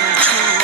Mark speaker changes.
Speaker 1: unto